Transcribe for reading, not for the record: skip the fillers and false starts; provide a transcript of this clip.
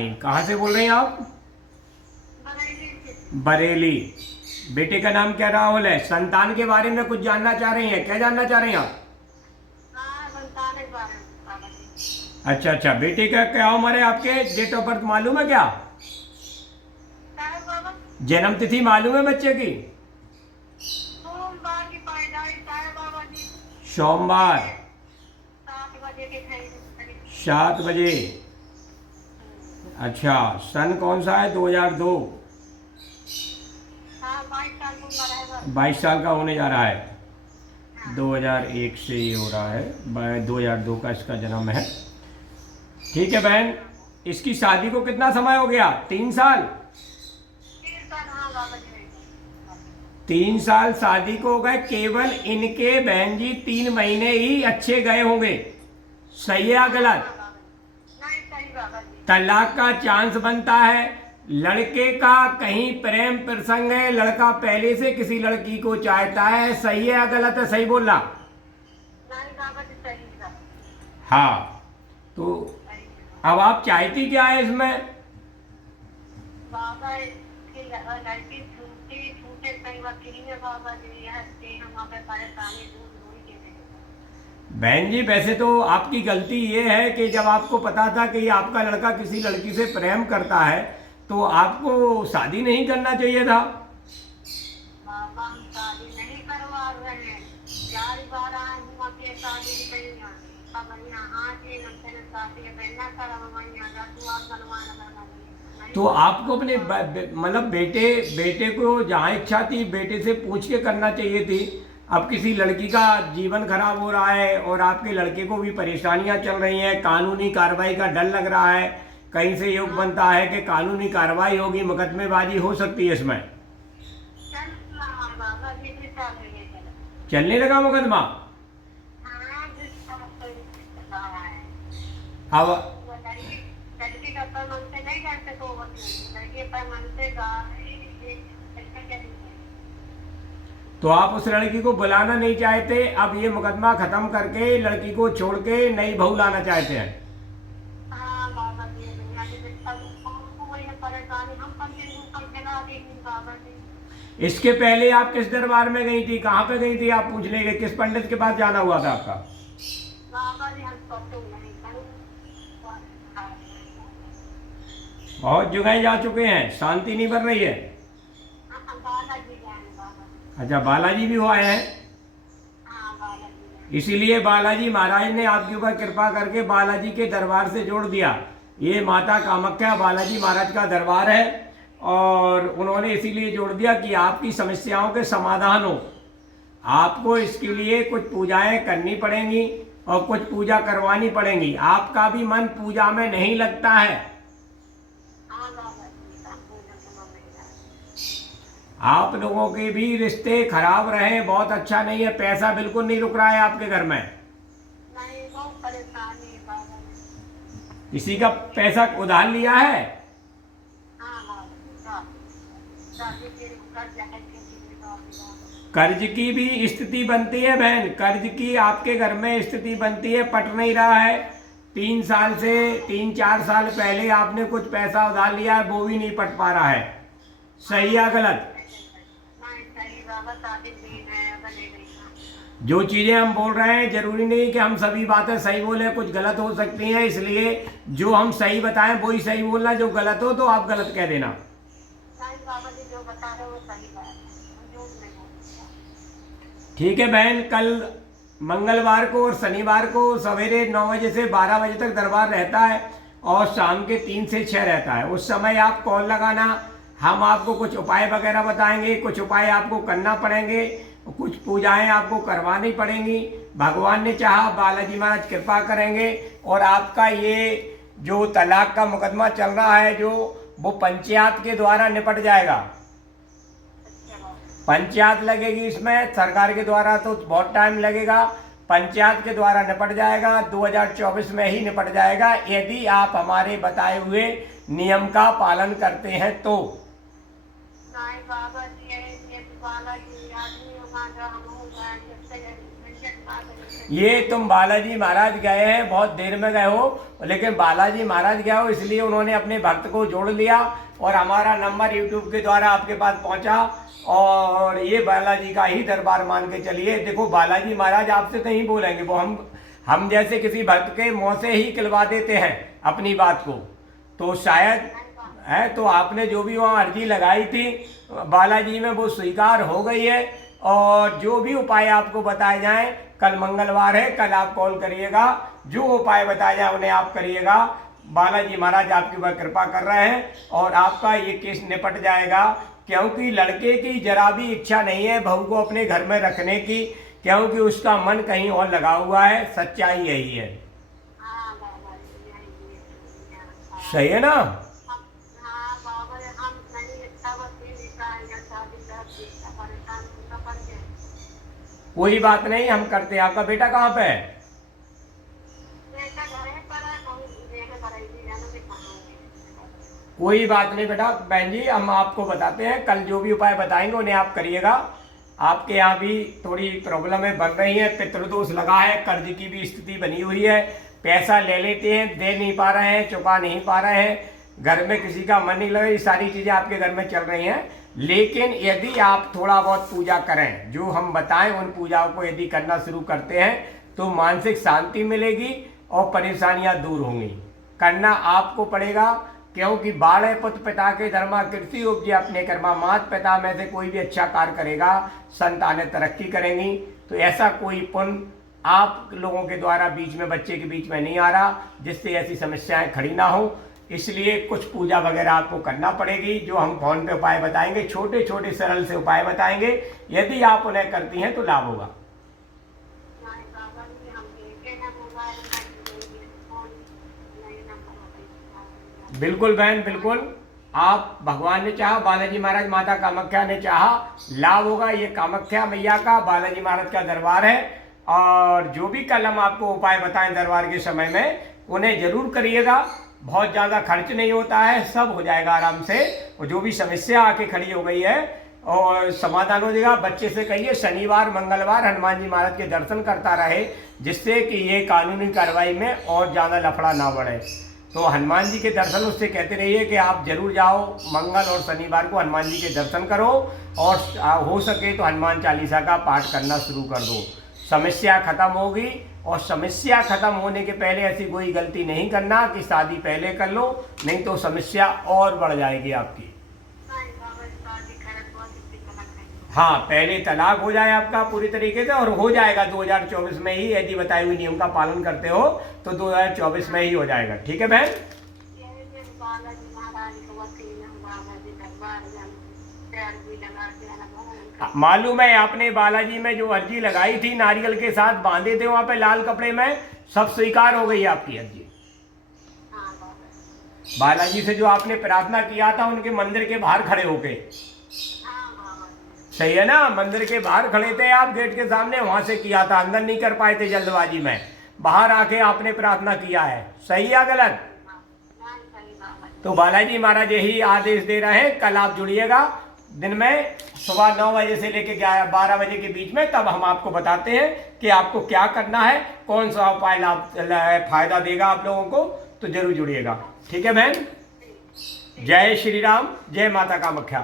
सुल्तानी। कहाँ से बोल रही हैं आप? बरेली। बेटे का नाम क्या राहुल है। संतान के बारे में कुछ जानना चाह रही हैं? क्या जानना चाह रही हैं आप? अच्छा अच्छा, बेटे का क्या उम्र है आपके? डेट ऑफ बर्थ मालूम है क्या? जन्म तिथि मालूम है बच्चे की? सोमवार 7 बजे। अच्छा, सन कौन सा है? 2002। 22 साल का होने जा रहा है। 2001 से ये हो रहा है, 2002 का इसका जन्म है। ठीक है बहन, इसकी शादी को कितना समय हो गया? 3 साल। 3 साल शादी को हो गए। केवल इनके बहन जी 3 महीने ही अच्छे गए होंगे। सही है या गलत? तलाक का चांस बनता है। लड़के का कहीं प्रेम प्रसंग है, लड़का पहले से किसी लड़की को चाहता है। सही है या गलत है? सही बोला। हाँ, तो अब आप चाहती क्या है इसमें? बहन जी, वैसे तो आपकी गलती ये है कि जब आपको पता था कि आपका लड़का किसी लड़की से प्रेम करता है तो आपको शादी नहीं करना चाहिए था। तो आपको अपने मतलब बेटे को जहाँ इच्छा थी बेटे से पूछ के करना चाहिए थी। अब किसी लड़की का जीवन खराब हो रहा है और आपके लड़के को भी परेशानियां चल रही हैं, कानूनी कार्रवाई का डर लग रहा है, कहीं से योग बनता है कि कानूनी कार्रवाई होगी, मुकदमेबाजी हो सकती है इसमें। चलने लगा मुकदमा? अब तो आप उस लड़की को बुलाना नहीं चाहते, अब ये मुकदमा खत्म करके लड़की को छोड़ के नई बहू लाना चाहते हैं। इसके पहले आप किस दरबार में गई थी? कहाँ पे गई थी आप पूछने के? किस पंडित के पास जाना हुआ था आपका? बहुत जगह जा चुके हैं, शांति नहीं बन रही है। अच्छा, बालाजी भी हुआ है। इसीलिए बालाजी महाराज ने आपके ऊपर कृपा करके बालाजी के दरबार से जोड़ दिया। ये माता कामाख्या बालाजी महाराज का दरबार है और उन्होंने इसीलिए जोड़ दिया कि आपकी समस्याओं के समाधान हो। आपको इसके लिए कुछ पूजाएं करनी पड़ेंगी और कुछ पूजा करवानी पड़ेंगी। आपका भी मन पूजा में नहीं लगता है। आप लोगों के भी रिश्ते खराब रहे, बहुत अच्छा नहीं है। पैसा बिल्कुल नहीं रुक रहा है आपके घर में। किसी का पैसा उधार लिया है? कर्ज की भी स्थिति बनती है बहन, कर्ज की आपके घर में स्थिति बनती है, पट नहीं रहा है। 3 साल से 3-4 साल पहले आपने कुछ पैसा उधार लिया है, वो भी नहीं पट पा रहा है। सही या गलत? जो चीजें हम बोल रहे हैं जरूरी नहीं कि हम सभी बातें सही बोले, कुछ गलत हो सकती हैं। इसलिए जो हम सही बताएं वही सही बोलना, जो गलत हो तो आप गलत कह देना। ठीक है बहन, कल मंगलवार को और शनिवार को सवेरे 9 बजे से 12 बजे तक दरबार रहता है और शाम के 3 से 6 रहता है। उस समय आप कॉल लगाना, हम आपको कुछ उपाय वगैरह बताएंगे। कुछ उपाय आपको करना पड़ेंगे, कुछ पूजाएं आपको करवानी पड़ेंगी। भगवान ने चाहा बालाजी महाराज कृपा करेंगे और आपका ये जो तलाक का मुकदमा चल रहा है जो वो पंचायत के द्वारा निपट जाएगा। पंचायत लगेगी इसमें, सरकार के द्वारा तो बहुत टाइम लगेगा। पंचायत के द्वारा निपट जाएगा, 2024 में ही निपट जाएगा यदि आप हमारे बताए हुए नियम का पालन करते हैं तो। ये तुम बालाजी महाराज गए हैं, बहुत देर में गए हो, लेकिन बालाजी महाराज गए हो इसलिए उन्होंने अपने भक्त को जोड़ लिया और हमारा नंबर यूट्यूब के द्वारा आपके पास पहुंचा, और ये बालाजी का ही दरबार मान के चलिए। देखो बालाजी महाराज आपसे नहीं बोलेंगे, वो हम जैसे किसी भक्त के मुंह से ही कहलवा देते हैं अपनी बात को। तो शायद है, तो आपने जो भी वहाँ अर्जी लगाई थी बालाजी में वो स्वीकार हो गई है, और जो भी उपाय आपको बताए जाएं, कल मंगलवार है, कल आप कॉल करिएगा, जो उपाय बताए जाए उन्हें आप करिएगा। बालाजी महाराज आपकी ऊपर कृपा कर रहे हैं और आपका ये केस निपट जाएगा, क्योंकि लड़के की जरा भी इच्छा नहीं है बहू को अपने घर में रखने की, क्योंकि उसका मन कहीं और लगा हुआ है। सच्चाई यही है। सही है ना? कोई बात नहीं, हम करते हैं। आपका बेटा कहाँ पे है? कोई बात नहीं बेटा, बहन जी हम आपको बताते हैं, कल जो भी उपाय बताएंगे उन्हें आप करिएगा। आपके यहाँ भी थोड़ी प्रॉब्लमें बन रही हैं, पितृदोष लगा है, कर्ज की भी स्थिति बनी हुई है, पैसा ले लेते हैं, दे नहीं पा रहे हैं, चुका नहीं पा रहे हैं, घर में किसी का मन नहीं लगा, ये सारी चीज़ें आपके घर में चल रही हैं। लेकिन यदि आप थोड़ा बहुत पूजा करें, जो हम बताएं उन पूजाओं को यदि करना शुरू करते हैं तो मानसिक शांति मिलेगी और परेशानियां दूर होंगी। करना आपको पड़ेगा, क्योंकि बाढ़ पुत्र पिता के धर्मा कृति उपजे अपने कर्मा, मात पिता में से कोई भी अच्छा कार्य करेगा संतानें तरक्की करेंगी। तो ऐसा कोई पुण्य आप लोगों के द्वारा बीच में, बच्चे के बीच में नहीं आ रहा, जिससे ऐसी समस्याएं खड़ी ना हो। इसलिए कुछ पूजा वगैरह आपको करना पड़ेगी, जो हम फोन पे उपाय बताएंगे, छोटे छोटे सरल से उपाय बताएंगे। यदि आप उन्हें करती हैं तो लाभ होगा। बिल्कुल बहन, बिल्कुल। आप, भगवान ने चाहा, बालाजी महाराज, माता कामाख्या ने चाहा, लाभ होगा। ये कामाख्या मैया का, बालाजी महाराज का दरबार है, और जो भी कल हम आपको उपाय बताएं दरबार के समय में, उन्हें जरूर करिएगा। बहुत ज़्यादा खर्च नहीं होता है, सब हो जाएगा आराम से। और जो भी समस्या आके खड़ी हो गई है और समाधान हो जाएगा। बच्चे से कहिए शनिवार मंगलवार हनुमान जी महाराज के दर्शन करता रहे, जिससे कि ये कानूनी कार्रवाई में और ज़्यादा लफड़ा ना बढ़े। तो हनुमान जी के दर्शन उससे कहते रहिए कि आप जरूर जाओ, मंगल और शनिवार को हनुमान जी के दर्शन करो, और हो सके तो हनुमान चालीसा का पाठ करना शुरू कर दो। समस्या खत्म होगी। और समस्या खत्म होने के पहले ऐसी कोई गलती नहीं करना कि शादी पहले कर लो, नहीं तो समस्या और बढ़ जाएगी आपकी। हाँ, पहले तलाक हो जाए आपका पूरी तरीके से, और हो जाएगा 2024 में ही, यदि बताए हुए नियम का पालन करते हो तो 2024 में ही हो जाएगा। ठीक है बहन? मालूम है, आपने बालाजी में जो अर्जी लगाई थी, नारियल के साथ बांधे थे वहां पे लाल कपड़े में, सब स्वीकार हो गई आपकी अर्जी। बालाजी से जो आपने प्रार्थना किया था उनके मंदिर के बाहर खड़े होके, सही है ना? मंदिर के बाहर खड़े थे आप, गेट के सामने, वहां से किया था, अंदर नहीं कर पाए थे जल्दबाजी में, बाहर आके आपने प्रार्थना किया है। सही या गलत? तो बालाजी महाराज यही आदेश दे रहे हैं, कल आप जुड़िएगा दिन में सुबह 9 बजे से लेकर 12 बजे के बीच में, तब हम आपको बताते हैं कि आपको क्या करना है, कौन सा उपाय फायदा देगा आप लोगों को। तो जरूर जुड़िएगा। ठीक है बहन? जय श्री राम, जय माता कामाख्या।